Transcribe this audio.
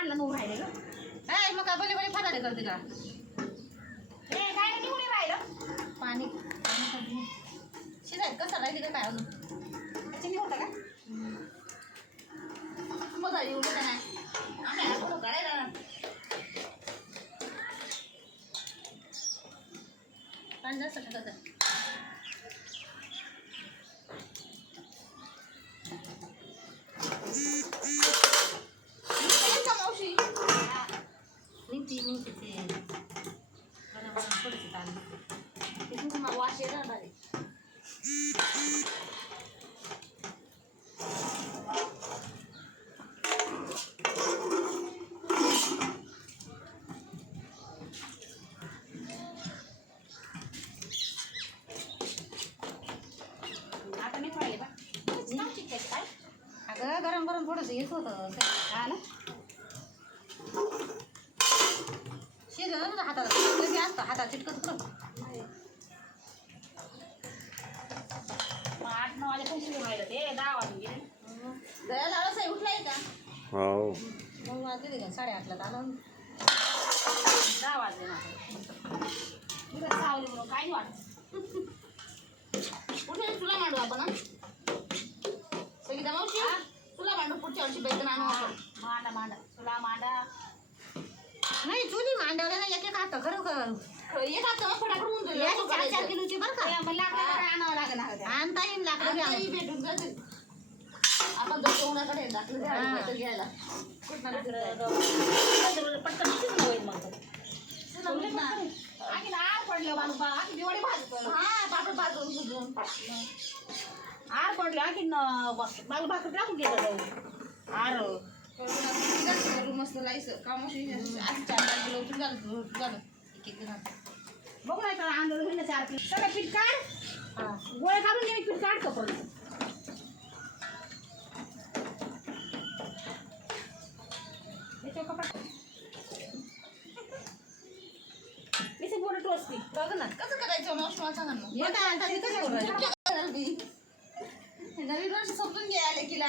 आणलं नऊ राहिले ग काय मग काय बोले बोले फटाडे करते का हे काय नाही कोणी राहिलं पाणी शिजायत कसं राहिले का काय अजून त्याच्याने होतं का मजा येऊ का नाही आम्ही फोटो काढायला पाणी जास्त टाकायचं मावशी निघते निघते ते थोडंसं ताण ते मग वाश येणार बारी आता नाही राहिले बा अगं गरम गरम थोडंसं येत होतं हा ना शिजलं ना हाताला कधी असतं हातात चिटकत कुठं मग 8-9 वाजेपासून राहिलं ते 10 वाजून गेले दया लावला साई उठलाय का हो मग वाजले का 8:30ला आलं 10 वाजले ना मी तर सावली म्हणून काही नाही वाटत कुठे तुला मांडू आपण सगळी मावशी तुला मांडू पुढच्या वर्षी बेतन आणू आपण मांडा मांडा तुला मांडा नाही चुली मांडवल्या ना एक एक हात खरं एक हात मग फटाफट होऊन जाईल 4-4 किलोची बरं का मग लाकडं आणावं लागेल आणता येईल लाकडं भेटून जाते आपण जर कोणाकडे दाखलं घ्यायला पटकन शिजलं होईल मग आधी आर पडलं बाबा आधी दिवाळी भाजतो हा पापड भाजून सुजून आर पडलं आधी मला भाकर टाकून गेलं जाऊ आर मस्त लायचं का मशी 4-4 किलो झालं एक बघू नाही तर आंदोलन होईल 4 किलो सगळं पीठ काढ गोळे काढून घे पीठ काढ कपड बोट टोचते बघ ना कसं करायचं मावशी मला सांगा ना नवीन वर्ष समजून घ्यायला किला